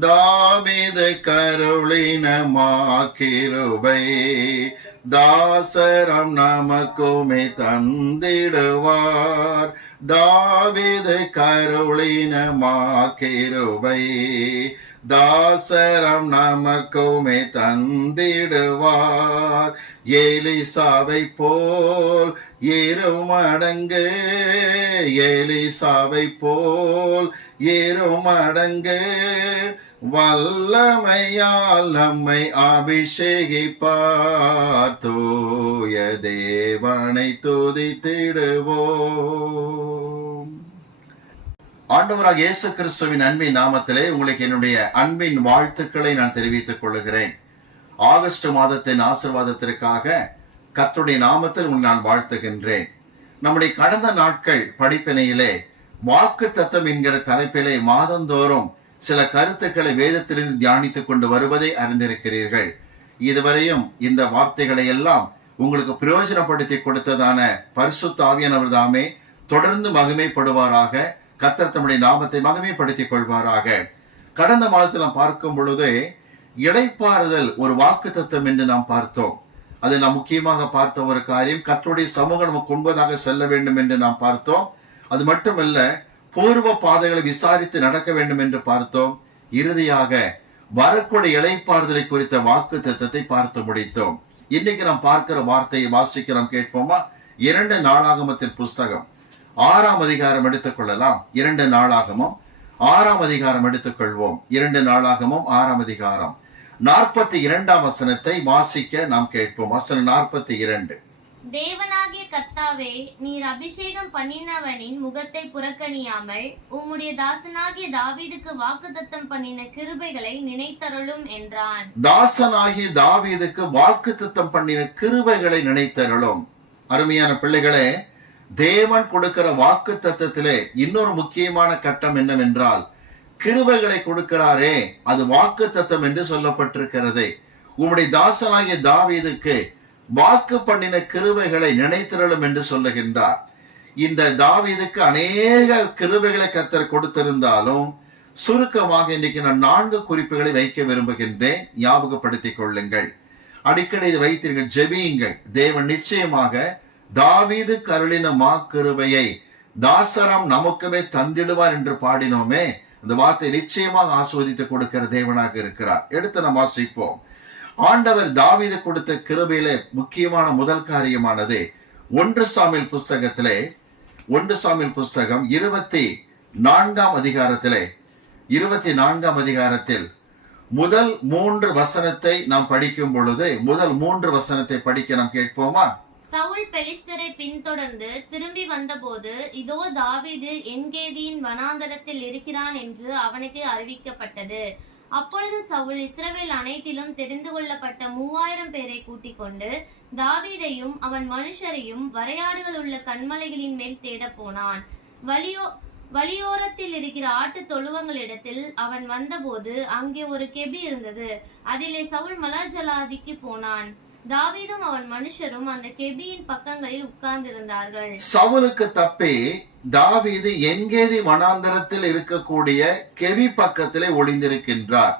தாவிது கருளினமாக்கிருபை. தாசரம் நமக்குமே தந்திடுவார். தாவிது கருளினமாக்கிருபை. தாசரம் நமக்குமே தந்திடுவார். ஏலிசாவை போல் இருமடங்கு. ஏலிசாவை போல் இருமடங்கு. வல்லமையால் நம்மை அபிஷேகிப்பார். தூய தேவனை துதித்திடுவோம். ஆண்டவராக இயேசு கிறிஸ்துவின் அன்பின் நாமத்திலே உங்களுக்கு என்னுடைய அன்பின் வாழ்த்துக்களை நான் தெரிவித்துக் கொள்கிறேன். ஆகஸ்ட் மாதத்தின் ஆசிர்வாதத்திற்காக கத்துடைய நாமத்தில் உன் நான் வாழ்த்துகின்றேன். நம்முடைய கடந்த நாட்கள் படிப்பினையிலே வாக்கு தத்துவம் என்கிற தலைப்பிலே மாதந்தோறும் சில கருத்துக்களை வேதத்திலிருந்து தியானித்துக் கொண்டு வருவதை அறிந்திருக்கிறீர்கள். இதுவரையும் இந்த வார்த்தைகளை எல்லாம் உங்களுக்கு பிரயோஜனப்படுத்தி கொடுத்ததான பரிசு தாவியானவர் தாமே தொடர்ந்து மகிமைப்படுவாராக கத்தர் தம்முடைய நாமத்தை மகிமைப்படுத்திக் கொள்வாராக. கடந்த மாதத்தில் நாம் பார்க்கும் பொழுது இடைப்பாறுதல் ஒரு வாக்கு தத்துவம் என்று நாம் பார்த்தோம். அது நாம் முக்கியமாக பார்த்த ஒரு காரியம் கத்தருடைய சமூகம் நமக்கு உண்பதாக செல்ல வேண்டும் என்று நாம் பார்த்தோம். அது மட்டுமல்ல பூர்வ பாதைகளை விசாரித்து நடக்க வேண்டும் என்று பார்த்தோம். இறுதியாக வரக்கூடிய இலைப்பாறுதலை குறித்த வாக்கு திட்டத்தை பார்த்து முடித்தோம். இன்னைக்கு நாம் பார்க்கிற வார்த்தையை வாசிக்க நாம் கேட்போமா? இரண்டு நாளாகமத்தின் புஸ்தகம். ஆறாம் அதிகாரம் எடுத்துக்கொள்ளலாம். இரண்டு நாளாகமும். ஆறாம் அதிகாரம் எடுத்துக்கொள்வோம். இரண்டு நாளாகமும் ஆறாம் அதிகாரம். நாற்பத்தி இரண்டாம் வசனத்தை வாசிக்க நாம் கேட்போம். வசனம் நாற்பத்தி இரண்டு. தேவனாகிய கர்த்தாவே நீர் அபிஷேகம் பண்ணினவனின் முகத்தை புறக்கணியாமல் உம்முடைய தாசனாகிய தாவீதுக்கு வாக்குத்தத்தம் பண்ணின கிருபைகளை நினைத்தருளும் என்றான். தாசனாகிய தாவீதுக்கு வாக்கு தத்தம் பண்ணின கிருபைகளை நினைத்தருளும். அருமையான பிள்ளைகளே தேவன் கொடுக்கிற வாக்கு தத்துவத்திலே இன்னொரு முக்கியமான கட்டம் என்னவென்றால் கிருபைகளை கொடுக்கிறாரே அது வாக்கு தத்துவம் என்று சொல்லப்பட்டிருக்கிறது. உம்முடைய தாசனாகிய தாவீதுக்கு வாக்கு பண்ணின கிருபைகளை நினைத்திரளும் என்று சொல்லுகின்றார். இந்த தாவீதுக்கு அநேக கிருபைகளை கத்தர் கொடுத்திருந்தாலும் சுருக்கமாக இன்னைக்கு நான் நான்கு குறிப்புகளை வைக்க விரும்புகின்றேன். ஞாபகப்படுத்திக் கொள்ளுங்கள். அடிக்கடி இதை வைத்தீர்கள் ஜெபியுங்கள். தேவன் நிச்சயமாக தாவீது கருளின மா கிருபையை தாசரம் நமக்குமே தந்திடுவார் என்று பாடினோமே. அந்த வார்த்தை நிச்சயமாக ஆஸ்வதித்து கொடுக்கிற தேவனாக இருக்கிறார். எடுத்து நாம் வாசிப்போம். ஆண்டவர் தாவீது கொடுத்த கிருபையில முக்கியமான முதல் காரியமானது ஒன்று சாமியல் புஸ்தகத்திலே ஒன்று சாமியல் புஸ்தகம் இருபத்தி நான்காம் அதிகாரத்திலே இருபத்தி நான்காம் அதிகாரத்தில் முதல் மூன்று வசனத்தை நாம் படிக்கும் பொழுது முதல் மூன்று வசனத்தை படிக்க நாம் கேட்போமா? சவுல் பெலிஸ்தரை பின்தொடர்ந்து திரும்பி வந்தபோது இதோ தாவீது என்கேதியின் வனாந்தரத்தில் இருக்கிறான் என்று அவனுக்கு அறிவிக்கப்பட்டது. அப்பொழுது சவுல் இஸ்ரவேல் அனைத்திலும் தெரிந்து கொள்ளப்பட்ட மூவாயிரம் பேரை கூட்டிக் கொண்டு தாவீதையும் அவன் மனுஷரையும் வரையாடுகள் உள்ள கண்மலைகளின் மேல் தேடப் போனான். வலியோ வழியோரத்தில் இருக்கிற ஆட்டு தொழுவங்களிடத்தில் அவன் வந்தபோது அங்கே ஒரு கெபி இருந்தது. அதிலே சவுல் மலஜலாதிக்கு போனான். தாவீதும் அவன் மனுஷரும் அந்த கெபியின் பக்கங்களில் உட்கார்ந்திருந்தார்கள். சவுலுக்கு தப்பி தாவீது எங்கேதி வனாந்தரத்தில் இருக்கக்கூடிய கெவி பக்கத்திலே ஒளிந்திருக்கின்றார்.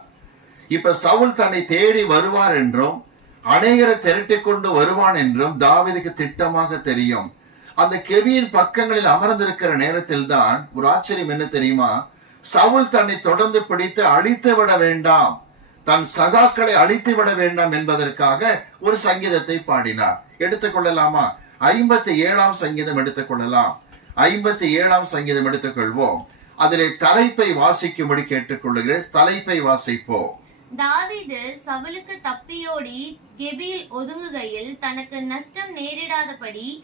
இப்ப சவுல் தன்னை தேடி வருவார் என்றும் அநேகரை திரட்டி கொண்டு வருவான் என்றும் தாவீதுக்கு திட்டமாக தெரியும். அந்த கெவியின் பக்கங்களில் அமர்ந்திருக்கிற நேரத்தில் தான் ஒரு ஆச்சரியம் என்ன தெரியுமா? சவுல் தன்னை தொடர்ந்து பிடித்து அழித்து விட வேண்டாம். தன் சகாக்களை அழித்து விட வேண்டாம் என்பதற்காக ஒரு சங்கீதத்தை பாடினார். எடுத்துக்கொள்ளலாமா ஐம்பத்தி ஏழாம் சங்கீதம் எடுத்துக்கொள்ளலாம் ஐம்பத்தி ஏழாம் சங்கீதம் எடுத்துக்கொள்வோம். அதிலே தலைப்பை வாசிக்கும்படி கேட்டுக்கொள்ளுகிறேன். தலைப்பை வாசிப்போம். தாவீது சவுலுக்கு தப்பியோடி கெபியில் ஒதுங்குகையில் தனக்கு நஷ்டம் நேரிடாதபடி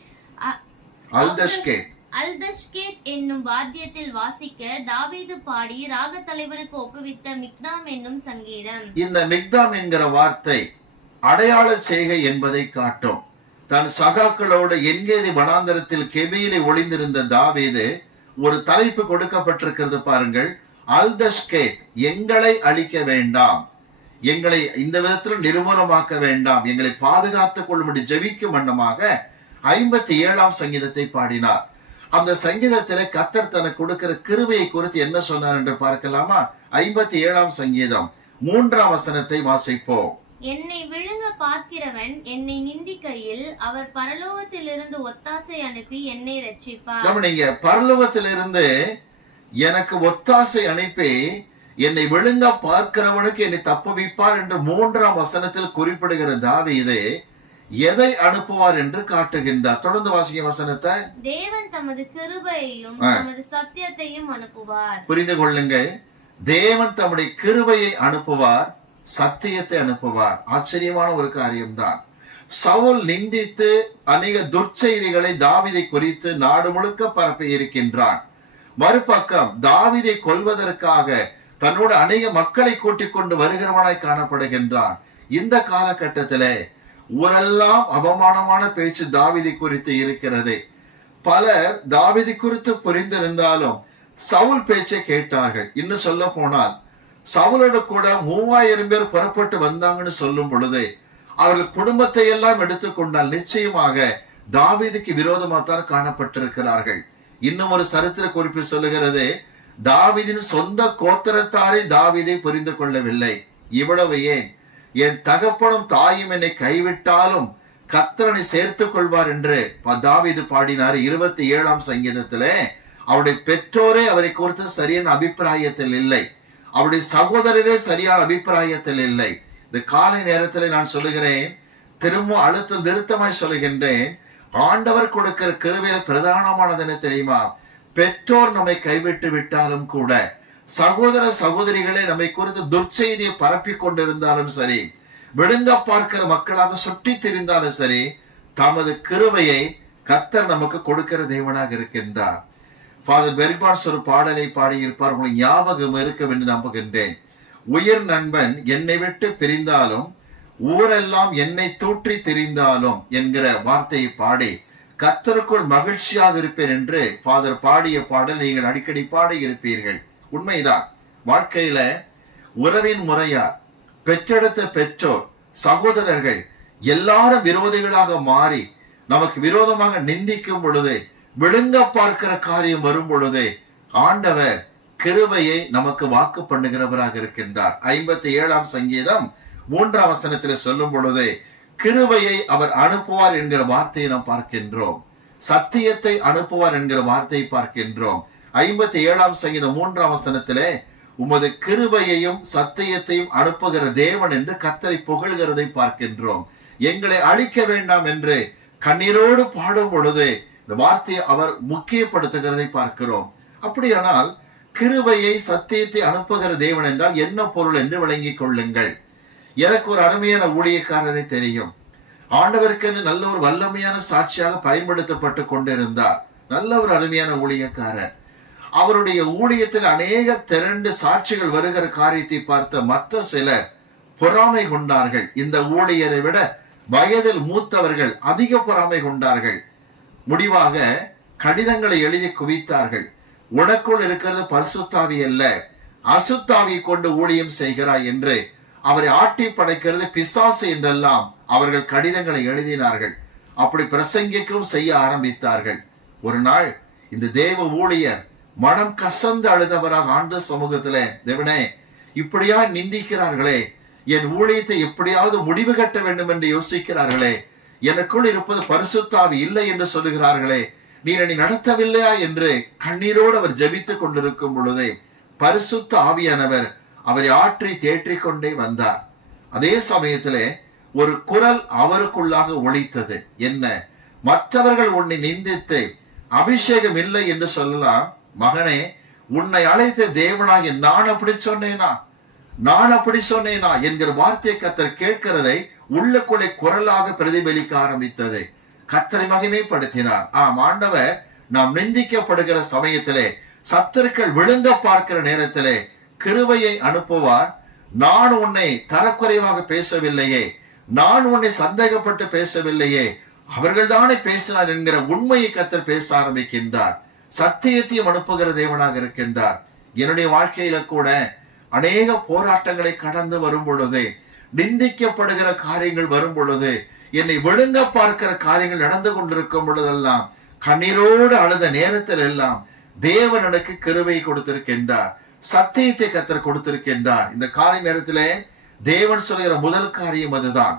அல்தஷ்கேத். அல்தஷ்கேத் என்னும் வாத்தியத்தில் வாசிக்க தாவீது பாடி ராகத் தலைவனுக்கு ஒப்புவித்த மிக்தாம் என்னும் சங்கீதம். இந்த மிக்தாம் என்கிற வார்த்தை அடையாள செய்கை என்பதை காட்டும். தன் சகாக்களோடு எங்கேதி வனாந்தரத்தில் கெபியிலே ஒளிந்திருந்த தாவீது ஒரு தலைப்பு கொடுக்கப்பட்டிருக்கிறது பாருங்கள். அல்தஷ்கேத் எங்களை அழிக்க வேண்டாம். எங்களை இந்த விதத்தில் நிர்மூலமாக்க வேண்டாம். எங்களை பாதுகாத்துக் கொள்ளும்படி ஜெபிக்கும் வண்ணமாக ஐம்பத்தி ஏழாம் சங்கீதத்தை பாடினார். அந்த சங்கீதத்திலே கத்தர் தனக்கு கொடுக்கிற கிருபையை குறித்து என்ன சொன்னார் என்று பார்க்கலாமா? ஐம்பத்தி ஏழாம் சங்கீதம் மூன்றாம் வசனத்தை வாசிப்போம். என்னை விழுங்க பார்க்கிறவன் என்னை நிந்திக்கையில் அவர் பரலோகத்திலிருந்து ஒத்தாசை அனுப்பி என்னை ரட்சிப்பார். கவனிங்க பரலோகத்திலிருந்து எனக்கு ஒத்தாசை அனுப்பி என்னை விழுங்க பார்க்கிறவனுக்கு என்னை தப்புவிப்பார் என்று மூன்றாம் வசனத்தில் குறிப்பிடுகிற தாவீது எதை அனுப்புவார் என்று காட்டுகின்றார். தொடர்ந்து வாசிக்க வசனத்தை. தேவன் தமது கிருபையையும். தமது சத்தியத்தையும் அனுப்புவார். புரிந்து கொள்ளுங்கள். தேவன் தம்முடைய கிருபையை அனுப்புவார். சத்தியத்தை அனுப்புவார். ஆச்சரியமான ஒரு காரியம்தான். சவுல் நிந்தித்து அநேக துர்ச்செய்திகளை தாவிதை குறித்து நாடு முழுக்க பரப்பி இருக்கின்றான். மறுபக்கம் தாவிதை கொல்வதற்காக தன்னோட அநேக மக்களை கூட்டிக் கொண்டு வருகிறவனாய் காணப்படுகின்றான். இந்த காலகட்டத்திலே ஊரெல்லாம் அவமானமான பேச்சு தாவிதை குறித்து இருக்கிறது. பலர் தாவிதை குறித்து புரிந்திருந்தாலும் சவுல் பேச்சை கேட்டார்கள். இன்னும் சொல்ல போனால் சவுலோட கூட மூவாயிரம் பேர் புறப்பட்டு வந்தாங்கன்னு சொல்லும் பொழுது அவர்கள் குடும்பத்தை எல்லாம் எடுத்துக்கொண்டால் நிச்சயமாக தாவீதுக்கு விரோதமாக தான் காணப்பட்டிருக்கிறார்கள். இன்னும் ஒரு சரித்திர குறிப்பு சொல்லுகிறது தாவிதின் சொந்த கோத்திரத்தாரை தாவீதை புரிந்து கொள்ளவில்லை. இவ்வளவு ஏன்? என் தகப்பனும் தாயும் என்னை கைவிட்டாலும் கத்தரனை சேர்த்துக் கொள்வார் என்று ப- பாடினார் இருபத்தி ஏழாம் சங்கீதத்திலே. அவருடைய பெற்றோரே அவரை குறித்து சரியான அபிப்பிராயத்தில் இல்லை. அவருடைய சகோதரரே சரியான அபிப்பிராயத்தில் இல்லை. இந்த காலை நேரத்தில் நான் சொல்லுகிறேன் திரும்ப அழுத்த நிறுத்தமாய் சொல்லுகின்றேன் ஆண்டவர் கொடுக்கிற கிருவியில் பிரதானமானது என்ன தெரியுமா? பெற்றோர் நம்மை கைவிட்டு விட்டாலும் கூட சகோதர சகோதரிகளே நம்மை குறித்து துர்ச்செய்தியை பரப்பி கொண்டிருந்தாலும் சரி விடுங்க பார்க்கிற மக்களாக சுற்றி திரிந்தாலும் சரி தமது கிருவையை கத்தர் நமக்கு கொடுக்கிற தெய்வனாக இருக்கின்றார். ஃபாதர் பெர்பான்ஸ் ஒரு பாடலை பாடியிருப்பார். உங்களுக்கு ஞாபகம் இருக்கும் என்று நம்புகின்றேன். உயிர் நண்பன் என்னை விட்டு பிரிந்தாலும் ஊரெல்லாம் என்னை தூற்றி திரிந்தாலும் என்கிற வார்த்தையை பாடி கத்தருக்குள் மகிழ்ச்சியாக இருப்பேன் என்று ஃபாதர் பாடிய பாடல் நீங்கள் அடிக்கடி பாடி இருப்பீர்கள் உண்மைதான். வாழ்க்கையில உறவின் முறையார் பெற்றெடுத்த பெற்றோர் சகோதரர்கள் எல்லாரும் விரோதிகளாக மாறி நமக்கு விரோதமாக நிந்திக்கும் பொழுது விழுங்க பார்க்கிற காரியம் வரும் பொழுதே ஆண்டவர் கிருவையை நமக்கு வாக்கு பண்ணுகிறவராக இருக்கின்றார். ஐம்பத்தி ஏழாம் சங்கீதம் மூன்றாம் வசனத்தில் சொல்லும் பொழுதே கிருவையை அவர் அனுப்புவார் என்கிற வார்த்தையை நாம் பார்க்கின்றோம். சத்தியத்தை அனுப்புவார் என்கிற வார்த்தையை பார்க்கின்றோம். ஐம்பத்தி ஏழாம் சங்கீதம் மூன்றாம் வசனத்திலே உமது கிருபையையும் சத்தியத்தையும் அனுப்புகிற தேவன் என்று கத்தரை புகழ்கிறதை பார்க்கின்றோம். எங்களை அழிக்க வேண்டாம் என்று கண்ணீரோடு பாடும் பொழுது இந்த வார்த்தையை அவர் முக்கியப்படுத்துகிறதை பார்க்கிறோம். அப்படியானால் கிருபையை சத்தியத்தை அனுப்புகிற தேவன் என்றால் என்ன பொருள் என்று விளங்கிக் கொள்ளுங்கள். எனக்கு ஒரு அருமையான ஊழியக்காரரை தெரியும். ஆண்டவருக்கு நல்ல ஒரு வல்லமையான சாட்சியாக பயன்படுத்தப்பட்டு கொண்டிருந்தார். நல்ல ஒரு அருமையான ஊழியக்காரர். அவருடைய ஊழியத்தில் அநேக திரண்டு சாட்சிகள் வருகிற காரியத்தை பார்த்த மற்ற சிலர் பொறாமை கொண்டார்கள். இந்த ஊழியரை விட வயதில் மூத்தவர்கள் அதிக பொறாமை கொண்டார்கள். முடிவாக கடிதங்களை எழுதி குவித்தார்கள். உனக்குள் இருக்கிறது பரிசுத்தாவி அல்ல. அசுத்தாவி கொண்டு ஊழியம் செய்கிறாய் என்று அவரை ஆட்டி படைக்கிறது பிசாசு என்றெல்லாம் அவர்கள் கடிதங்களை எழுதினார்கள். அப்படி பிரசங்கிக்கும் செய்ய ஆரம்பித்தார்கள். ஒரு நாள் இந்த தேவ ஊழியர் மனம் கசந்து அழுதவராக ஆண்டு சமூகத்துல தேவனே இப்படியா நிந்திக்கிறார்களே. என் ஊழியத்தை எப்படியாவது முடிவு கட்ட வேண்டும் என்று யோசிக்கிறார்களே. எனக்குள் இருப்பது பரிசுத்தாவி இல்லை என்று சொல்லுகிறார்களே. நீ என்னை நடத்தவில்லையா என்று கண்ணீரோடு அவர் ஜெபித்துக் கொண்டிருக்கும் பொழுதே பரிசுத்த ஆவியானவர் அவரை ஆற்றி தேற்றிக் கொண்டே வந்தார். அதே சமயத்திலே ஒரு குரல் அவருக்குள்ளாக ஒழித்தது என்ன? மற்றவர்கள் உன்னை நிந்தித்து அபிஷேகம் இல்லை என்று சொல்லலாம். மகனே உன்னை அழைத்த தேவனாகி நான் அப்படி சொன்னேனா? நான் அப்படி சொன்னேனா? என்கிற வார்த்தையை கத்தர் கேட்கிறதை உள்ளுக்குள்ளே குரலாக பிரதிபலிக்க ஆரம்பித்தது கத்தரை மகிமைப்படுத்தினார். ஆம் ஆண்டவர் நாம் நிந்திக்கப்படுகிற சமயத்திலே சத்தர்கள் விழுங்க பார்க்கிற நேரத்திலே கிருவையை அனுப்புவார். நான் உன்னை தரக்குறைவாக பேசவில்லையே நான் உன்னை சந்தேகப்பட்டு பேசவில்லையே அவர்கள் தானே பேசினார் என்கிற உண்மையை கத்தர் பேச ஆரம்பிக்கின்றார். சத்தியத்தையும் அனுப்புகிற தேவனாக இருக்கின்றார். என்னுடைய வாழ்க்கையில கூட அநேக போராட்டங்களை கடந்து வரும் பொழுது நிந்திக்கப்படுகிற காரியங்கள் வரும் பொழுது என்னை விழுங்க பார்க்கிற காரியங்கள் நடந்து கொண்டிருக்கும் பொழுதெல்லாம் கண்ணீரோடு அழுத நேரத்தில் எல்லாம் தேவன் எனக்கு கிருவை கொடுத்திருக்கின்றார். சத்தியத்தை கத்தர் கொடுத்திருக்கின்றார். இந்த காலை நேரத்திலே தேவன் சொல்கிற முதல் காரியம் அதுதான்.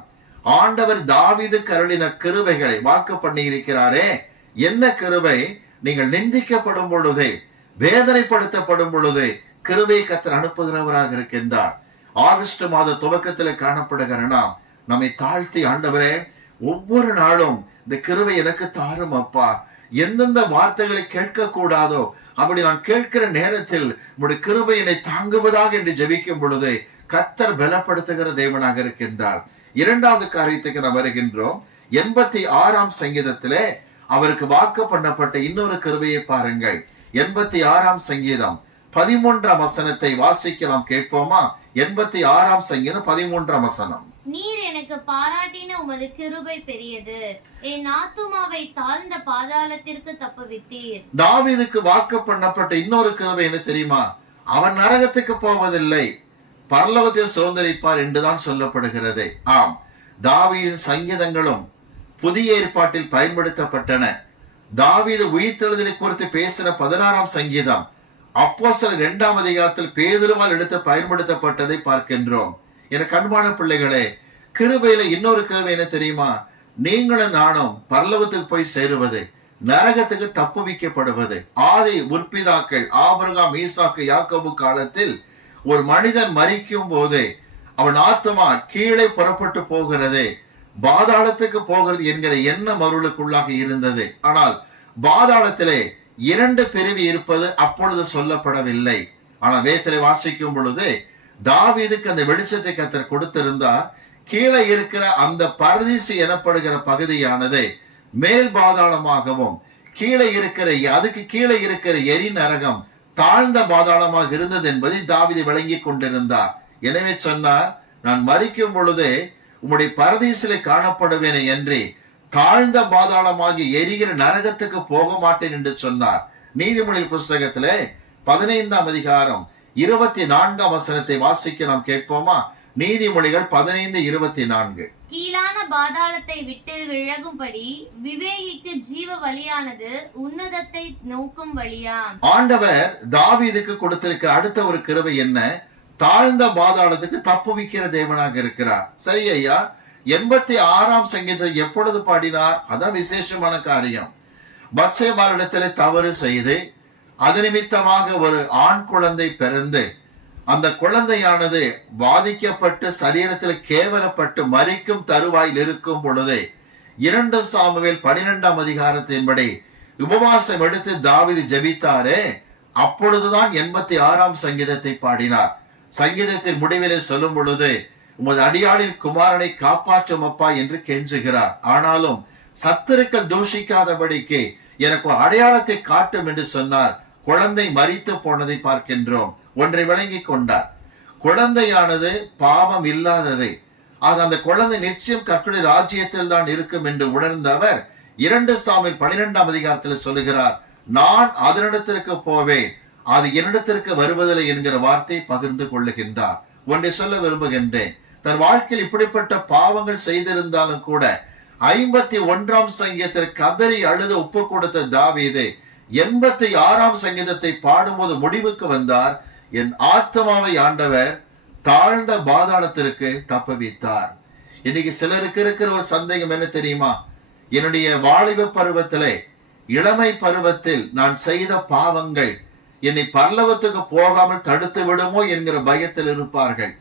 ஆண்டவர் தாவீது கருளின கிருவைகளை வாக்கு பண்ணி இருக்கிறாரே என்ன கிருவை நீங்கள் நிந்திக்கப்படும் பொழுதே வேதனைப்படுத்தப்படும் பொழுது கிருவை கத்தர் அனுப்புகிறவராக இருக்கின்றார். ஆகஸ்ட் மாத துவக்கத்தில் காணப்படுகிறனா? நம்மை தாழ்த்தி ஆண்டவரே ஒவ்வொரு நாளும் இந்த கிருவை எனக்கு தாரும் அப்பா. எந்தெந்த வார்த்தைகளை கேட்க கூடாதோ அப்படி நான் கேட்கிற நேரத்தில் உடைய கிருபையினை தாங்குவதாக என்று ஜெபிக்கும் பொழுது கத்தர் பலப்படுத்துகிற தேவனாக இருக்கின்றார். இரண்டாவது காரியத்துக்கு நாம் வருகின்றோம். எண்பத்தி ஆறாம் சங்கீதத்திலே அவருக்கு வாக்கு பண்ணப்பட்ட இன்னொரு கிருபையை பாருங்கள். எண்பத்தி ஆறாம் சங்கீதம் பதிமூன்றாம் வசனத்தை வாசிக்க நாம் கேட்போமா? எண்பத்தி ஆறாம் சங்கீதம் பதிமூன்றாம் வசனம். நீர் எனக்கு பாராட்டின உமது கிருபை பெரியது. என் ஆத்துமாவை தாழ்ந்த பாதாளத்திற்கு தப்புவித்தீர். தாவீதுக்கு வாக்கு பண்ணப்பட்ட இன்னொரு கிருபை என்ன தெரியுமா? அவன் நரகத்துக்கு போவதில்லை. பரலவத்தில் சுதந்திரிப்பார் என்றுதான் சொல்லப்படுகிறது. ஆம் தாவீதின் சங்கீதங்களும் புதிய ஏற்பாட்டில் பயன்படுத்தப்பட்டன. தாவீது உயிர்த்தெழுதலை குறித்து பேசின பதினாறாம் சங்கீதம். அப்போ சில இரண்டாம் அதிகாரத்தில் பேதுருவால் எடுத்து பயன்படுத்தப்பட்டதை பார்க்கின்றோம். என கண்பான பிள்ளைகளே கிருபையில இன்னொரு கிருபை என்ன தெரியுமா? நீங்களும் நானும் பரலவத்துக்கு போய் சேருவது நரகத்துக்கு தப்புவிக்கப்படுவது ஆதி முற்பிதாக்கள் ஆபிரகாம் ஈசாக்கு யாக்கோபு காலத்தில் ஒரு மனிதன் மறிக்கும் போது அவன் ஆத்மா கீழே புறப்பட்டு போகிறது பாதாளத்துக்கு போகிறது என்கிற எண்ணம் அவர்களுக்குள்ளாக இருந்தது. ஆனால் பாதாளத்திலே இரண்டு பிரிவு இருப்பது அப்பொழுது சொல்லப்படவில்லை. ஆனால் வேத்திலே வாசிக்கும் பொழுது தாவீதுக்கு அந்த வெளிச்சத்தை கத்தர் கொடுத்திருந்தார். கீழே இருக்கிற அந்த பரதீசு எனப்படுகிற பகுதியானது மேல் பாதாளமாகவும் கீழே இருக்கிற அதுக்கு கீழே இருக்கிற எரி நரகம் தாழ்ந்த பாதாளமாக இருந்தது என்பதை தாவிதி விளங்கி கொண்டிருந்தார். எனவே சொன்னார் நான் மறிக்கும் பொழுது உம்முடைய பரதீசிலே காணப்படுவேனே என்று தாழ்ந்த பாதாளமாகி எரிகிற நரகத்துக்கு போக மாட்டேன் என்று சொன்னார். நீதிமொழி புஸ்தகத்திலே பதினைந்தாம் அதிகாரம் இருபத்தி நான்காம் வசனத்தை வாசிக்க நாம் கேட்போமா? நீதிமொழிகள் பதினைந்து இருபத்தி நான்கு. கீழான பாதாளத்தை விட்டு விலகும்படி விவேகிக்கு ஜீவ வழியானது உன்னதத்தை நோக்கும் வழியாம். ஆண்டவர் தாவீதுக்கு கொடுத்திருக்கிற அடுத்த ஒரு கிருபை என்ன? தாழ்ந்த பாதாளத்துக்கு தப்புவிக்கிற தேவனாக இருக்கிறார். சரி ஐயா எண்பத்தி ஆறாம் சங்கீதத்தை எப்பொழுது பாடினார்? அதான் விசேஷமான காரியம். பத்சேபாரிடத்திலே தவறு செய்து அது நிமித்தமாக ஒரு ஆண் குழந்தை பிறந்து அந்த குழந்தையானது பாதிக்கப்பட்டு சரீரத்தில் கேவலப்பட்டு மறிக்கும் தருவாயில் இருக்கும் பொழுது இரண்டு சாமுவேல் பனிரெண்டாம் அதிகாரத்தின்படி உபவாசம் எடுத்து தாவிது ஜெபித்தாரே அப்பொழுதுதான் எண்பத்தி ஆறாம் சங்கீதத்தை பாடினார். சங்கீதத்தின் முடிவிலே சொல்லும் பொழுது உமது அடியாளின் குமாரனை காப்பாற்றும் அப்பா என்று கெஞ்சுகிறார். ஆனாலும் சத்துருக்கள் தூஷிக்காதபடிக்கு எனக்கு அடையாளத்தை காட்டும் என்று சொன்னார். குழந்தை மறித்து போனதை பார்க்கின்றோம். ஒன்றை விளங்கி கொண்டார். குழந்தையானது பாவம் இல்லாததை. ஆக அந்த குழந்தை நிச்சயம் கர்த்தருடைய ராஜ்யத்தில் தான் இருக்கும் என்று உணர்ந்த அவர் இரண்டு சாமி பனிரெண்டாம் அதிகாரத்தில் சொல்லுகிறார். நான் அதனிடத்திற்கு போவேன். அது என்னிடத்திற்கு வருவதில்லை என்கிற வார்த்தை பகிர்ந்து கொள்ளுகின்றார். ஒன்றை சொல்ல விரும்புகின்றேன். தன் வாழ்க்கையில் இப்படிப்பட்ட பாவங்கள் செய்திருந்தாலும் கூட ஐம்பத்தி ஒன்றாம் சங்கீதத்தில் கதறி அழுத ஒப்பு கொடுத்த தாவீது எண்பத்தி ஆறாம் சங்கீதத்தை பாடும்போது முடிவுக்கு வந்தார். என் ஆத்மாவை ஆண்டவர் தாழ்ந்த பாதாளத்திற்கு தப்புவித்தார். இன்னைக்கு சிலருக்கு இருக்கிற ஒரு சந்தேகம் என்ன தெரியுமா? என்னுடைய வாலிப பருவத்திலே இளமை பருவத்தில் நான் செய்த பாவங்கள் என்னை பல்லவத்துக்கு போகாமல் தடுத்து விடுமோ என்கிற பயத்தில் இருப்பார்கள்.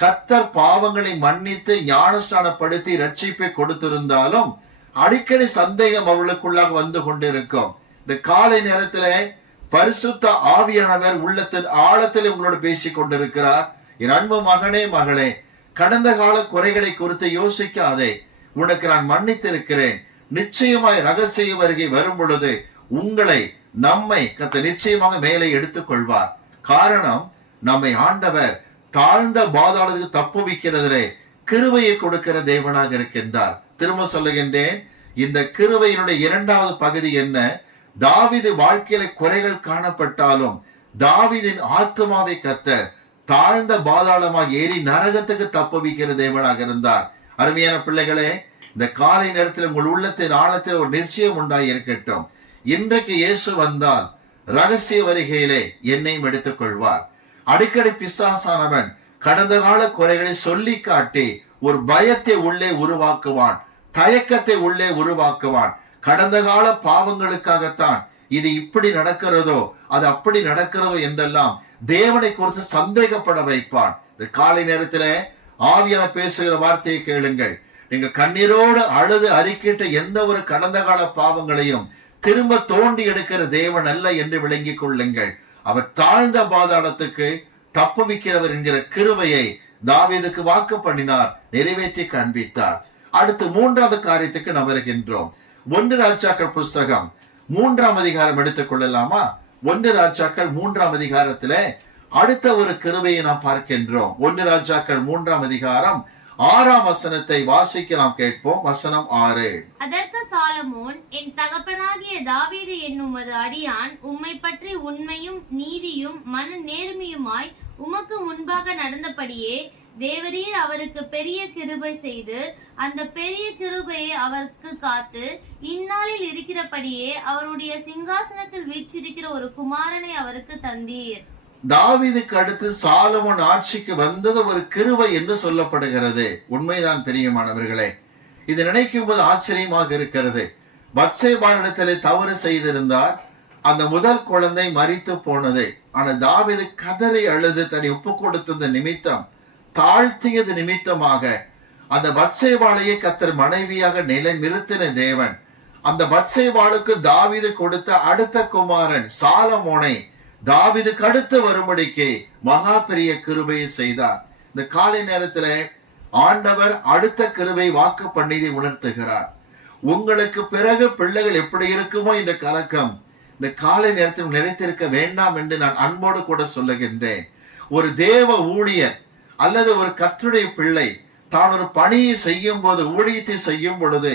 கத்தர் பாவங்களை மன்னித்து ஞானஸ்தானப்படுத்தி ரட்சிப்பை கொடுத்திருந்தாலும் அடிக்கடி சந்தேகம் அவளுக்குள்ளாக வந்து கொண்டிருக்கும். இந்த காலை நேரத்துல பரிசுத்த ஆவியானவர் உள்ளத்தின் ஆழத்தில் உங்களோட பேசிக் கொண்டிருக்கிறார். என் அன்பு மகனே மகளே கடந்த கால குறைகளை குறித்து யோசிக்காதே. உனக்கு நான் மன்னித்திருக்கிறேன். நிச்சயமாய் ரகசிய வருகை வரும் பொழுது உங்களை நம்மை கத்த நிச்சயமாக மேலே எடுத்துக் கொள்வார் காரணம் நம்மை ஆண்டவர் தாழ்ந்த பாதாளத்துக்கு தப்பு வைக்கிறதிலே கிருவையை கொடுக்கிற தேவனாக இருக்கின்றார். திரும்ப சொல்லுகின்றேன் இந்த கிருவையினுடைய இரண்டாவது பகுதி என்ன? தாவிது வாழ்க்கையில குறைகள் காணப்பட்டாலும் தாவிதின் ஆத்மாவை கத்த தாழ்ந்த பாதாளமாக ஏறி நரகத்துக்கு தப்பு வைக்கிற தேவனாக இருந்தார். அருமையான பிள்ளைகளே இந்த காலை நேரத்தில் உங்கள் உள்ளத்தின் ஆழத்தில் ஒரு நிச்சயம் உண்டாய் இருக்கட்டும். இன்றைக்கு இயேசு வந்தால் ரகசிய வருகையிலே என்னையும் எடுத்துக் கொள்வார் அடிக்கடி பிசாசானவன் கடந்த கால குறைகளை சொல்லி காட்டி ஒரு பயத்தை உள்ளே உருவாக்குவான் தயக்கத்தை உள்ளே உருவாக்குவான். கடந்த கால பாவங்களுக்காகத்தான் இது இப்படி நடக்கிறதோ அது அப்படி நடக்கிறதோ என்றெல்லாம் தேவனை குறித்து சந்தேகப்பட வைப்பான். இந்த காலை நேரத்திலே ஆவியான பேசுகிற வார்த்தையை கேளுங்கள். நீங்கள் கண்ணீரோடு அழுது அறிக்கிட்ட எந்த ஒரு கடந்த கால பாவங்களையும் திரும்ப தோண்டி எடுக்கிற தேவன் அல்ல என்று விளங்கிக் கொள்ளுங்கள். அவர் தாழ்ந்த பாதாளத்துக்கு தப்புவிக்கிறவர் என்கிற கிருவையை தாவீதுக்கு வாக்கு பண்ணினார் நிறைவேற்றி காண்பித்தார். அடுத்து மூன்றாவது காரியத்துக்கு நாம் வருகின்றோம். ஒன்று ராஜாக்கள் புஸ்தகம். மூன்றாம் அதிகாரம் எடுத்துக் கொள்ளலாமா? ஒன்று ராஜாக்கள் மூன்றாம் அதிகாரத்திலே அடுத்த ஒரு கிருபையை நாம் பார்க்கின்றோம். ஒன்று ராஜாக்கள் மூன்றாம் அதிகாரம் ஆறாம் வசனத்தை வாசிக்கலாம் கேட்போம். வசனம் ஆறு. அதற்கு சாலமோன் என் தகப்பனாகிய தாவீது என்னும் அடியான் உம்மை பற்றி உண்மையும் நீதியும் மன நேர்மையுமாய் உமக்கு முன்பாக நடந்தபடியே தேவரீர் அவருக்கு பெரிய கிருபை செய்து அந்த பெரிய கிருபையை அவருக்கு காத்து இந்நாளில் இருக்கிறபடியே அவருடைய சிங்காசனத்தில் வீற்றிருக்கிற ஒரு குமாரனை அவருக்கு தந்தீர். தாவிதுக்கு அடுத்து சாலமோன் ஆட்சிக்கு வந்தது ஒரு கிருபை என்று சொல்லப்படுகிறது. உண்மைதான் பெரியமானவர்களே. இது நினைக்கும் போது ஆச்சரியமாக இருக்கிறது. பத்சேபானிடத்திலே தவறு செய்திருந்தார். அந்த முதல் குழந்தை மறித்து போனது. ஆனா தாவிது கதறி அழுது தன்னை ஒப்பு கொடுத்தது நிமித்தம் தாழ்த்தியது நிமித்தமாக. அந்த பத்சேபாளையை கத்தர் மனைவியாக நிலை நிறுத்தின தேவன். அந்த பத்சேபாளுக்கு தாவிது கொடுத்த அடுத்த குமாரன் சாலமோனை தாவிதுக்கு அடுத்து வரும்படிக்கு மகா பெரிய கிருபையை செய்தார். இந்த காலை நேரத்துல ஆண்டவர் அடுத்த கிருபை வாக்கு பண்ணிதை உணர்த்துகிறார். உங்களுக்கு பிறகு பிள்ளைகள் எப்படி இருக்குமோ இந்த கலக்கம் இந்த காலை நேரத்தில் நிறைத்திருக்க வேண்டாம் என்று நான் அன்போடு கூட சொல்லுகின்றேன். ஒரு தேவ ஊழியர் அல்லது ஒரு கற்றுடைய பிள்ளை தான் ஒரு பணியை செய்யும் போது ஊழியத்தை செய்யும் பொழுது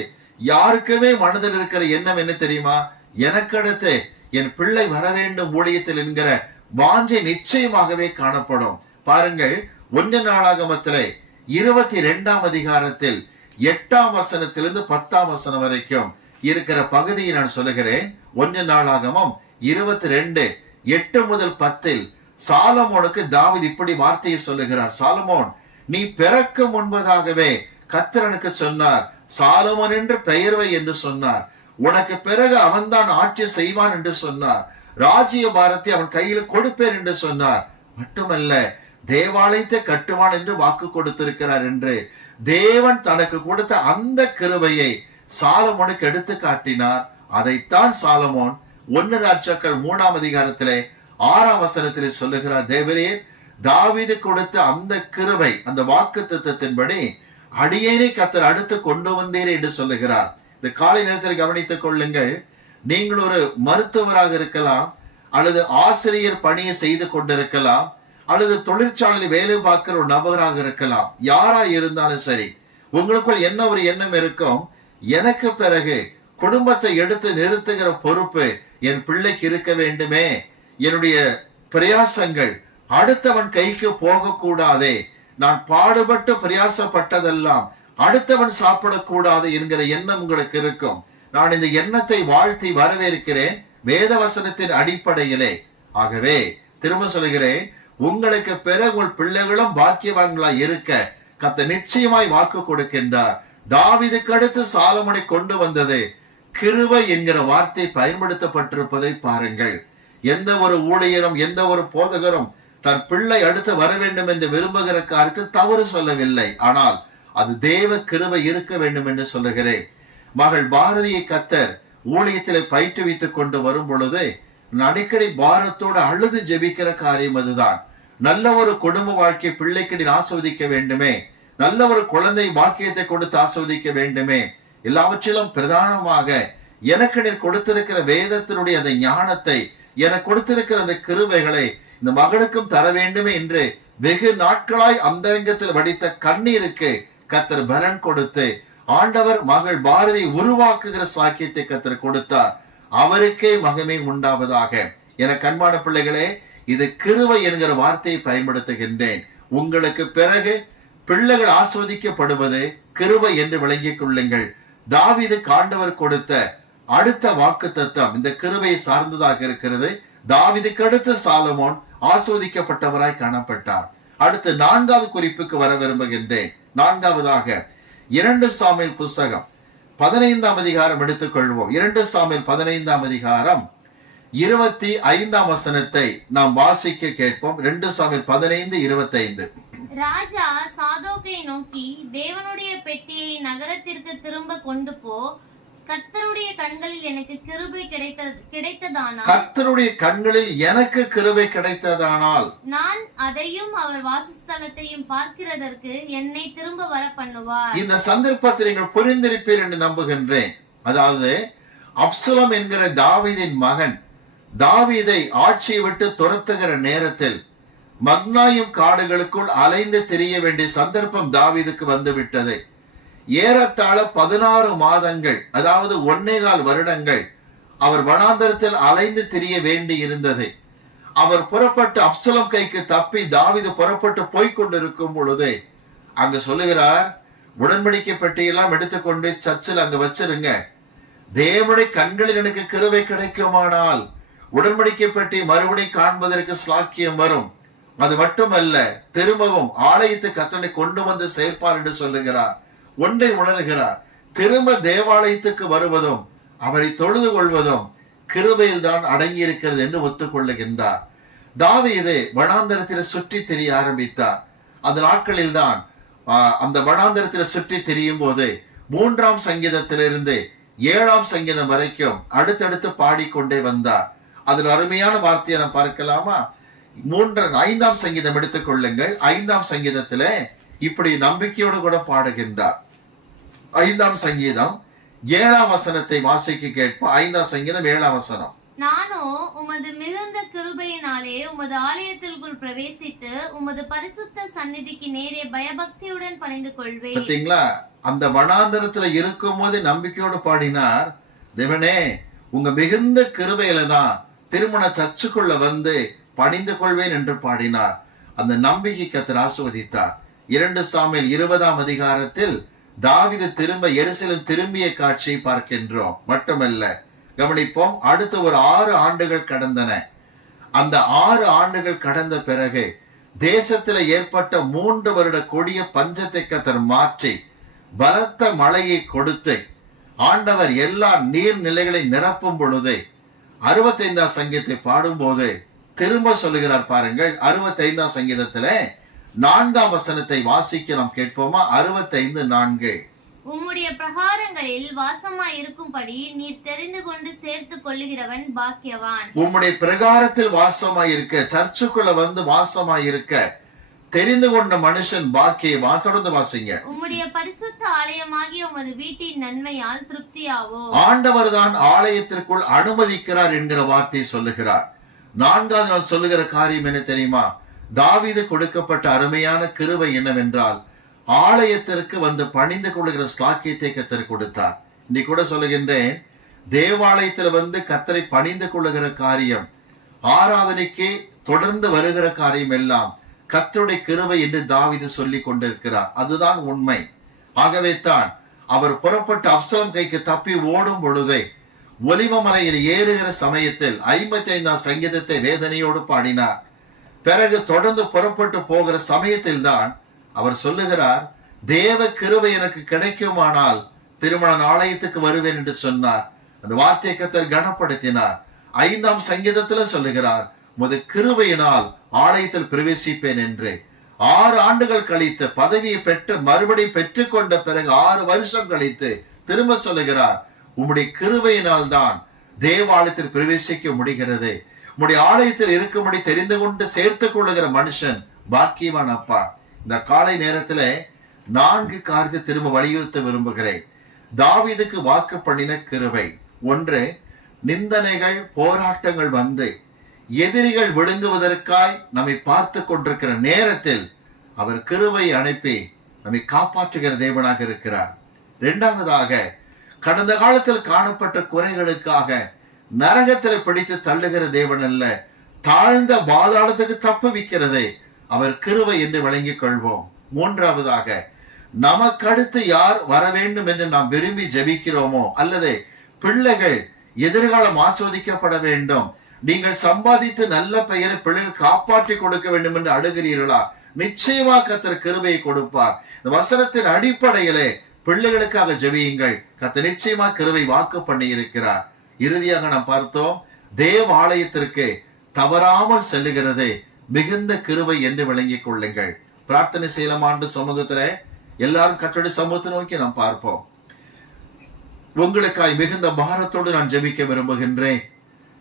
யாருக்குமே மனதில் இருக்கிற எண்ணம் என்ன தெரியுமா? எனக்கடுத்து என் பிள்ளை வர வேண்டும் ஊழியத்தில் என்கிற வாஞ்சை நிச்சயமாகவே காணப்படும். பாருங்கள் ஒன்று நாளாகமத்திலே இருபத்தி ரெண்டாம் அதிகாரத்தில் எட்டாம் வசனத்திலிருந்து பத்தாம் வசனம் வரைக்கும் இருக்கிற பகுதியை நான் சொல்லுகிறேன். ஒன்று நாளாகமம் இருபத்தி ரெண்டு எட்டு முதல் பத்தில் சாலமோனுக்கு தாவித் இப்படி வார்த்தையை சொல்லுகிறார். சாலமோன் நீ பிறக்கும் முன்பதாகவே கத்திரனுக்கு சொன்னார். சாலமோன் என்று பெயர்வை என்று சொன்னார். உனக்கு பிறகு அவன்தான் ஆட்சி செய்வான் என்று சொன்னார். ராஜ்ய பாரத்தை அவன் கையில் கொடுப்பேன் என்று சொன்னார். மட்டுமல்ல தேவாலயத்தை கட்டுவான் என்று வாக்கு கொடுத்திருக்கிறார் என்று. தேவன் தனக்கு கொடுத்த அந்த கிருபையை சாலமோனுக்கு எடுத்து காட்டினார். அதைத்தான் சாலமோன் ஒன்னு ராஜாக்கள் மூணாம் அதிகாரத்திலே ஆறாம் வசனத்திலே சொல்லுகிறார். தேவரே தாவிது கொடுத்த அந்த கிருபை அந்த வாக்கு திட்டத்தின்படி அடியேனை கத்தர் அடுத்து கொண்டு வந்தீரே என்று சொல்லுகிறார். இந்த காலை நேரத்தில் கவனித்துக் கொள்ளுங்கள். நீங்கள் ஒரு மருத்துவராக இருக்கலாம் அல்லது ஆசிரியர் பணியை செய்து கொண்டிருக்கலாம் அல்லது தொழிற்சாலையில் வேலை பார்க்கிற ஒரு நபராக இருக்கலாம். யாரா இருந்தாலும் சரி உங்களுக்குள் என்ன ஒரு எண்ணம் இருக்கும்? எனக்கு பிறகு குடும்பத்தை எடுத்து நிறுத்துகிற பொறுப்பு என் பிள்ளைக்கு இருக்க வேண்டுமே. என்னுடைய பிரயாசங்கள் அடுத்தவன் கைக்கு போகக்கூடாதே. நான் பாடுபட்டு பிரயாசப்பட்டதெல்லாம் அடுத்தவன் சாப்பிடக்கூடாது என்கிற எண்ணம் உங்களுக்கு இருக்கும். நான் இந்த எண்ணத்தை வாழ்த்தி வரவேற்கிறேன். வேதவசனத்தின் அடிப்படையிலே. ஆகவே திரும்ப சொல்கிறேன் உங்களுக்கு பிறகு உங்கள் பிள்ளைகளும் பாக்கியவான்களா இருக்க கத்த நிச்சயமாய் வாக்கு கொடுக்கின்றார். தாவிதுக்கு அடுத்து சாலமனை கொண்டு வந்தது கிருவை என்கிற வார்த்தை பயன்படுத்தப்பட்டிருப்பதை பாருங்கள். எந்த ஒரு ஊழியரும் எந்த ஒரு போதகரும் தன் பிள்ளை அடுத்து வர வேண்டும் என்று விரும்புகிற காரியத்தை தவறு சொல்லவில்லை. ஆனால் அது தேவ கிருபை இருக்க வேண்டும் என்று சொல்லுகிறேன். மகள் பாரதியை கத்தர் ஊழியத்திலே பயிற்றுவித்துக் கொண்டு வரும் பொழுது நான் அடிக்கடி பாரத்தோடு அழுது ஜெபிக்கிற காரியம் அதுதான். நல்ல ஒரு குடும்ப வாழ்க்கை பிள்ளைக்கு ஆஸ்வதிக்க வேண்டுமே. நல்ல ஒரு குழந்தை பாக்கியத்தை கொடுத்து ஆஸ்வதிக்க வேண்டுமே. எல்லாவற்றிலும் பிரதானமாக எனக்கு நீர் கொடுத்திருக்கிற வேதத்தினுடைய அந்த ஞானத்தை எனக்கு கொடுத்திருக்கிற அந்த கிருவைகளை இந்த மகளுக்கும் தர வேண்டுமே என்று வெகு நாட்களாய் அந்தரங்கத்தில் வடித்த கண்ணீருக்கு கத்தர் பலன் கொடுத்து ஆண்டவர் மகள் பாரதி உருவாக்குகிற சாக்கியத்தை கத்தர் கொடுத்தார். அவருக்கே மகமே உண்டாவதாக. என கண்மான பிள்ளைகளே இது கிருவை என்கிற வார்த்தையை பயன்படுத்துகின்றேன். உங்களுக்கு பிறகு பிள்ளைகள் ஆஸ்வதிக்கப்படுவது கிருவை என்று விளங்கிக் கொள்ளுங்கள். தாவிது காண்டவர் கொடுத்த அடுத்த வாக்கு தத்துவம் இந்த கிருவை சார்ந்ததாக இருக்கிறது. தாவிதுக்கு அடுத்த சாலமோன் ஆஸ்வதிக்கப்பட்டவராய் காணப்பட்டார். அடுத்து நான்காவது குறிப்புக்கு வர விரும்புகின்றேன். நான்காவதாக இரண்டு சாமியல் புஸ்தகம் பதினைந்தாம் அதிகாரம் எடுத்துக்கொள்வோம். இரண்டு சாமியல் பதினைந்தாம் அதிகாரம் இருபத்தி ஐந்தாம் வசனத்தை நாம் வாசிக்க கேட்போம். ரெண்டு சாமியல் பதினைந்து இருபத்தைந்து. ராஜா சாதோக்கை நோக்கி தேவனுடைய பெட்டியை நகரத்திற்கு திரும்ப கொண்டு போ. கர்த்தருடைய கண்களில் எனக்கு கிருபை கிடைத்தது கிடைத்ததானால் கர்த்தருடைய கண்களில் எனக்கு கிருபை கிடைத்ததானால் நான் அதையும் அவர் வாசஸ்தலத்தையும் பார்க்கிறதற்கு என்னை திரும்ப வர பண்ணுவார் இந்த சந்தர்ப்பத்தில் நீங்கள் புரிந்திருப்பீர் என்று நம்புகின்றேன். அதாவது அப்சுலம் என்கிற தாவீதின் மகன் தாவீதை ஆட்சியை விட்டு துரத்துகிற நேரத்தில் மக்னாயும் காடுகளுக்குள் அலைந்து திரிய வேண்டிய சந்தர்ப்பம் தாவீதுக்கு வந்து விட்டது ஏறத்தாழ பதினாறு மாதங்கள் அதாவது ஒன்னேகால் வருடங்கள் அவர் வனாந்தரத்தில் அலைந்து திரிய வேண்டி இருந்தது. அவர் புறப்பட்டு அப்சலம் கைக்கு தப்பி தாவிது புறப்பட்டு போய்கொண்டிருக்கும் பொழுது அங்க சொல்லுகிறார் உடன்படிக்கை பெட்டியெல்லாம் எடுத்துக்கொண்டு சர்ச்சில் அங்கு வச்சிருங்க. தேவனுடைய கண்களில் எனக்கு கிருவை கிடைக்குமானால் உடன்படிக்கை பெட்டி மறுபடி காண்பதற்கு ஸ்லாக்கியம் வரும். அது மட்டுமல்ல திரும்பவும் ஆலயத்து கத்தனை கொண்டு வந்து சேர்ப்பார் என்று சொல்லுகிறார். ஒன்றை உணர்கிறார். திரும்ப தேவாலயத்துக்கு வருவதும் அவரை தொழுது கொள்வதும் கிருபையில் தான் அடங்கி இருக்கிறது என்று ஒத்துக்கொள்ளுகின்றார். தாவீது வனாந்தரத்தில் சுற்றி தெரிய ஆரம்பித்தார். அந்த நாட்களில் தான் அந்த வனாந்தரத்தில் சுற்றி தெரியும் போது மூன்றாம் சங்கீதத்திலிருந்து ஏழாம் சங்கீதம் வரைக்கும் அடுத்தடுத்து பாடிக்கொண்டே வந்தார். அதில் அருமையான வார்த்தையை நாம் பார்க்கலாமா? மூன்று ஐந்தாம் சங்கீதம் எடுத்துக்கொள்ளுங்கள். ஐந்தாம் சங்கீதத்திலே இப்படி நம்பிக்கையோடு கூட பாடுகின்றார். ஐந்தாம் சங்கீதம் ஏழாம் வசனத்தை வாசிக்க கேட்போம் ஐந்தாம் சங்கீதம் ஏழாம் வசனம். நானோ உமது மிகுந்த கிருபையினாலே உமது ஆலயத்திற்குள் பிரவேசித்து உமது பரிசுத்த சந்நிதிக்கு நேரே பயபக்தியுடன் பணிந்து கொள்வேன். பார்த்தீங்களா? அந்த வனாந்தரத்துல இருக்கும் போது நம்பிக்கையோடு பாடினார் தேவனே உங்க மிகுந்த கிருபையில தான் திருமண சர்ச்சுக்குள்ள வந்து பணிந்து கொள்வேன் என்று பாடினார். அந்த நம்பிக்கை கத்தர் ஆசுவதித்தார் இரண்டு சாமியில் இருபதாம் அதிகாரத்தில் தாவிது திரும்ப எரிசலம் திரும்பிய காட்சியை பார்க்கின்றோம். மட்டுமல்ல கவனிப்போம் அடுத்து ஒரு ஆறு ஆண்டுகள் கடந்தன. அந்த ஆறு ஆண்டுகள் கடந்த பிறகு தேசத்தில் ஏற்பட்ட மூன்று வருட கொடிய பஞ்சத்தை கத்தர் மாற்றி பலத்த மழையை கொடுத்து ஆண்டவர் எல்லா நீர்நிலைகளை நிரப்பும் பொழுது அறுபத்தைந்தாம் சங்கீதத்தை பாடும்போது திரும்ப சொல்லுகிறார் பாருங்கள். அறுபத்தைந்தாம் சங்கீதத்திலே நான்காம் வசனத்தை வாசிக்க நாம் கேட்போமா? அறுபத்தைந்து நான்கு. உம்முடைய பிரகாரங்களில் வாசமாய் இருக்கும்படி நீர் தெரிந்து கொண்டு சேர்த்து கொள்ளுகிறவன் பாக்கியவான். உம்முடைய பிரகாரத்தில் வாசமாயிருக்க சர்ச்சுக்குள்ள வந்து வாசமாயிருக்க தெரிந்து கொண்ட மனுஷன் பாக்கியமா தொடர்ந்து வாசிங்க. உம்முடைய பரிசுத்த ஆலயமாகிய உமது வீட்டின் நன்மையால் திருப்தியாவோ? ஆண்டவர் தான் ஆலயத்திற்குள் அனுமதிக்கிறார் என்கிற வார்த்தையை சொல்லுகிறார். நான்காவது நாள் சொல்லுகிற காரியம் என்ன தெரியுமா? தாவீது கொடுக்கப்பட்ட அருமையான கிருவை என்னவென்றால் ஆலயத்திற்கு வந்து பணிந்து கொள்கிற ஸ்லாக்கியத்தை கத்தர் கொடுத்தார். இன்னைக்கு கூட சொல்லுகின்றேன் தேவாலயத்தில் வந்து கத்தரை பணிந்து கொள்ளுகிற காரியம் ஆராதனைக்கு தொடர்ந்து வருகிற காரியம் எல்லாம் கத்தருடைய கிருவை என்று தாவீது சொல்லிக் கொண்டிருக்கிறார். அதுதான் உண்மை. ஆகவே தான் அவர் புறப்பட்டு அப்சலம் கைக்கு தப்பி ஓடும் பொழுதே ஒலிவமலையில் ஏறுகிற சமயத்தில் ஐம்பத்தி ஐந்தாம் சங்கீதத்தை வேதனையோடு பாடினார். பிறகு தொடர்ந்து புறப்பட்டு போகிற சமயத்தில் தான் அவர் சொல்லுகிறார் தேவ கிருவை எனக்கு கிடைக்குமானால் திருமண ஆலயத்துக்கு வருவேன் என்று சொன்னார். அந்த வார்த்தையை கத்தர் கனப்படுத்தினார். ஐந்தாம் சங்கீதத்துல சொல்லுகிறார் முத கிருவையினால் ஆலயத்தில் பிரவேசிப்பேன் என்று. ஆறு ஆண்டுகள் கழித்து பதவியை பெற்று மறுபடி பெற்றுக்கொண்ட பிறகு ஆறு வருஷம் கழித்து திரும்ப சொல்லுகிறார் உம்முடைய கிருவையினால் தான் தேவாலயத்தில் பிரவேசிக்க முடிகிறது. உம்முடைய ஆலயத்தில் இருக்கும்படி தெரிந்து கொண்டு சேர்த்து கொள்ளுகிற மனுஷன் பாக்கியவான் அப்பா. இந்த காலை நேரத்துல நான்கு காரியத்தை திரும்ப வலியுறுத்த விரும்புகிறேன். தாவிதுக்கு வாக்கு பண்ணின கிருபை. ஒன்று நிந்தனைகள் போராட்டங்கள் வந்து எதிரிகள் விழுங்குவதற்காய் நம்மை பார்த்து கொண்டிருக்கிற நேரத்தில் அவர் கிருவை அனுப்பி நம்மை காப்பாற்றுகிற தேவனாக இருக்கிறார். இரண்டாவதாக கடந்த காலத்தில் காணப்பட்ட குறைகளுக்காக நரகத்தில் பிடித்து தள்ளுகிற தேவன் அல்ல. தாழ்ந்த பாதாளத்துக்கு தப்புவிக்கிறதை அவர் கிருவை என்று விளங்கிக் கொள்வோம். மூன்றாவதாக நமக்கடுத்து யார் வர வேண்டும் என்று நாம் விரும்பி ஜெபிக்கிறோமோ அல்லது பிள்ளைகள் எதிர்காலம் ஆஸ்வதிக்கப்பட வேண்டும் நீங்கள் சம்பாதித்து நல்ல பெயரை பிள்ளைகள் காப்பாற்றி கொடுக்க வேண்டும் என்று அழுகிறீர்களா? நிச்சயமா கத்தர் கிருபையை கொடுப்பார். இந்த வசனத்தின் அடிப்படையிலே பிள்ளைகளுக்காக ஜெபியுங்கள். கத்தர் நிச்சயமா கிருவை வாக்கு பண்ணி இருக்கிறார் இறுதியாக நாம் பார்த்தோம் தேவ ஆலயத்திற்கு தவறாமல் செல்லுகிறது. மிகுந்த கிருபை என்று விளங்கிக் கொள்ளுங்கள். பிரார்த்தனை செய்யலாம் ஆண்டு சமூகத்துல. எல்லாரும் கட்டடி சமூகத்தை நோக்கி நாம் பார்ப்போம். உங்களுக்காய் மிகுந்த பாரத்தோடு நான் ஜெபிக்க விரும்புகின்றேன்.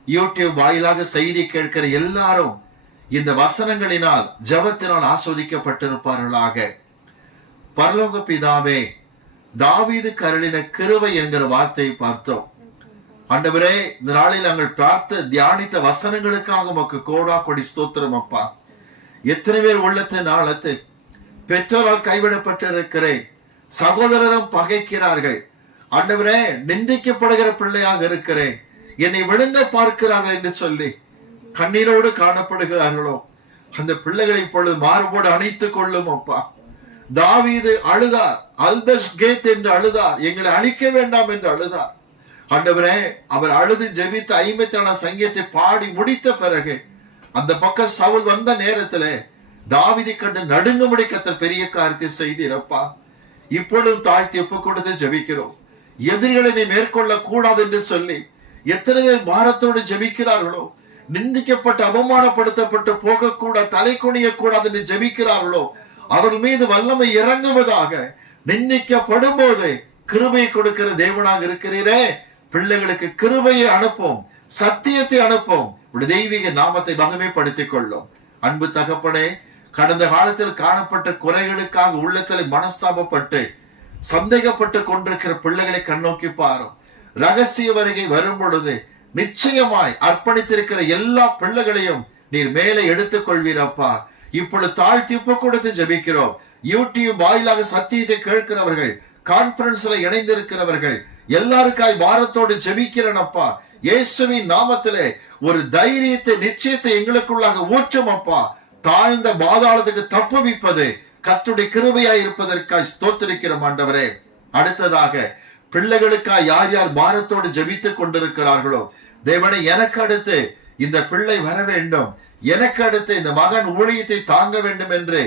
யூடியூப் வாயிலாக செய்தி கேட்கிற எல்லாரும் இந்த வசனங்களினால் ஜபத்தினால் ஆஸ்வதிக்கப்பட்டிருப்பார்களாக. பரலோக பிதாவே தாவீது கருளின கிருவை என்கிற வார்த்தையை பார்த்தோம். ஆண்டவரே இந்த நாளில் நாங்கள் பார்த்து தியானித்த வசனங்களுக்காக உமக்கு கோடா கொடி ஸ்தோத்திரம் அப்பா. எத்தனை பேர் உள்ளத்தை நாளத்து பெற்றோரால் கைவிடப்பட்டிருக்கிறேன். சகோதரரும் பகைக்கிறார்கள். ஆண்டவரே நிந்திக்கப்படுகிற பிள்ளையாக இருக்கிறேன். என்னை விழுங்க பார்க்கிறார்கள் என்று சொல்லி கண்ணீரோடு காணப்படுகிறார்களோ. அந்த பிள்ளைகளை இப்பொழுது மார்போடு அணைத்துக் கொள்ளும் அப்பா. தாவீது அழுதார். அல்பஸ் கேத் என்று அழுதார். எங்களை அழிக்க வேண்டாம் என்று அழுதார். ஆண்டவரே அவர் அழுது ஜெபித்து ஐம்பத்தான சங்கீதத்தை பாடி முடித்த பிறகு அந்த பக்கம் சவுல் வந்த நேரத்துல தாவிதி கண்டு நடுங்கும்படி கத்தர் பெரிய காரியத்தை செய்தீரப்பா. இப்பொழுதும் தாழ்த்தி ஒப்பு கொடுத்து ஜெபிக்கிறோம். எதிரிகளை நீ மேற்கொள்ள கூடாது என்று சொல்லி எத்தனை பேர் பாரத்தோடு ஜெபிக்கிறார்களோ நிந்திக்கப்பட்டு அவமானப்படுத்தப்பட்டு போகக்கூட தலை குனிய கூடாது என்று ஜெபிக்கிறார்களோ அவர்கள் மீது வல்லமை இறங்குவதாக நிந்திக்கப்படும் போது கிருபை கொடுக்கிற தேவனாக இருக்கிறீரே. பிள்ளைகளுக்கு கிருபையை அனுப்பும் சத்தியத்தை அனுப்பும். தெய்வீக நாமத்தை மகமைப்படுத்திக் கொள்ளும் அன்பு தகப்பனே கடந்த காலத்தில் காணப்பட்ட குறைகளுக்காக உள்ளத்தில் மனஸ்தாபப்பட்டு சந்தேகப்பட்டு கொண்டிருக்கிற பிள்ளைகளை கண்ணோக்கி பாரும். ரகசிய வருகை வரும் பொழுது நிச்சயமாய் அர்ப்பணித்திருக்கிற எல்லா பிள்ளைகளையும் நீர் மேலே எடுத்துக் கொள்வீரப்பா இப்பொழுது தாழ்த்தி ஒப்பு கொடுத்து ஜெபிக்கிறோம். யூடியூப் வாயிலாக சத்தியத்தை கேட்கிறவர்கள் கான்பரன்ஸ்ல இணைந்திருக்கிறவர்கள் எல்லாருக்காய் வாரத்தோடு ஜெபிக்கிறேனப்பா. இயேசுவின் நாமத்திலே ஒரு தைரியத்தை நிச்சயத்தை எங்களுக்குள்ளாக ஊற்றும் அப்பா தாழ்ந்த பாதாளத்துக்கு தப்புவிப்பது கத்துடைய கிருபையாய் இருப்பதற்காய் ஸ்தோத்திருக்கிற ஆண்டவரே. அடுத்ததாக பிள்ளைகளுக்காய் யார் யார் பாரத்தோடு ஜபித்துக் கொண்டிருக்கிறார்களோ தேவனை எனக்கு அடுத்து இந்த பிள்ளை வர வேண்டும். எனக்கு அடுத்து இந்த மகன் ஊழியத்தை தாங்க வேண்டும் என்று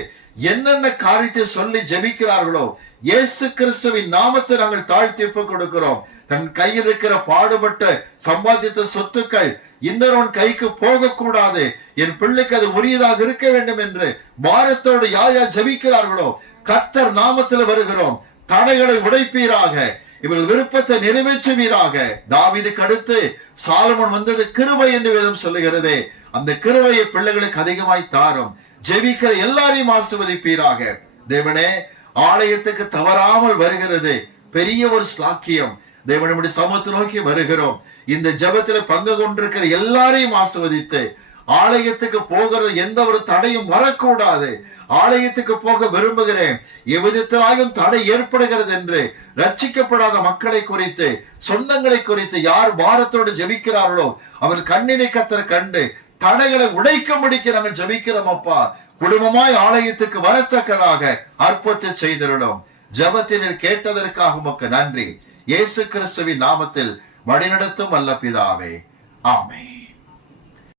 என்னென்ன காரியத்தை சொல்லி ஜெபிக்கிறார்களோ இயேசு கிறிஸ்துவின் நாமத்தை நாங்கள் தாழ்த்திப்பு கொடுக்கிறோம். தன் கையில் இருக்கிற பாடுபட்ட சம்பாதித்த சொத்துக்கள் இன்னொருவன் கைக்கு போகக்கூடாது. என் பிள்ளைக்கு அது உரியதாக இருக்க வேண்டும் என்று பாரத்தோடு யார் யார் ஜெபிக்கிறார்களோ கர்த்தர் நாமத்தில் வருகிறோம். தடைகளை உடைப்பீராக. இவர்கள் விருப்பத்தை நிறைவேற்றுவீராக. தாவிதுக்கு அடுத்து சாலமன் வந்தது கிருபை என்று வேதம் சொல்லுகிறதே. அந்த கிருபையை பிள்ளைகளுக்கு அதிகமாய் தாரும். ஜெபிக்கிற எல்லாரையும் ஆசிர்வதிப்பீராக. தேவனே ஆலயத்துக்கு தவறாமல் வருகிறது. பெரிய ஒரு ஸ்லாக்கியம் தேவனுடைய சமத்து நோக்கி வருகிறோம். இந்த ஜெபத்துல பங்கு கொண்டிருக்கிற எல்லாரையும் ஆசிர்வதித்து ஆலயத்துக்கு போகிறது எந்த ஒரு தடையும் வரக்கூடாது. ஆலயத்துக்கு போக விரும்புகிறேன். எவ்விதத்திலாயும் தடை ஏற்படுகிறது என்று ரட்சிக்கப்படாத மக்களை குறித்து சொந்தங்களை குறித்து யார் பாரத்தோடு ஜெபிக்கிறார்களோ அவர் கண்ணினை கத்தர் கண்டு தடைகளை உடைக்கும்படிக்கு நாங்கள் ஜபிக்கிறோம் அப்பா. குடும்பமாய் ஆலயத்துக்கு வரத்தக்கதாக அற்புதத்தை செய்திருந்தோம் ஜபத்தினர் கேட்டதற்காக உமக்கு நன்றி. இயேசு கிறிஸ்துவின் நாமத்தில் வழிநடத்தும் வல்ல பிதாவே. ஆமே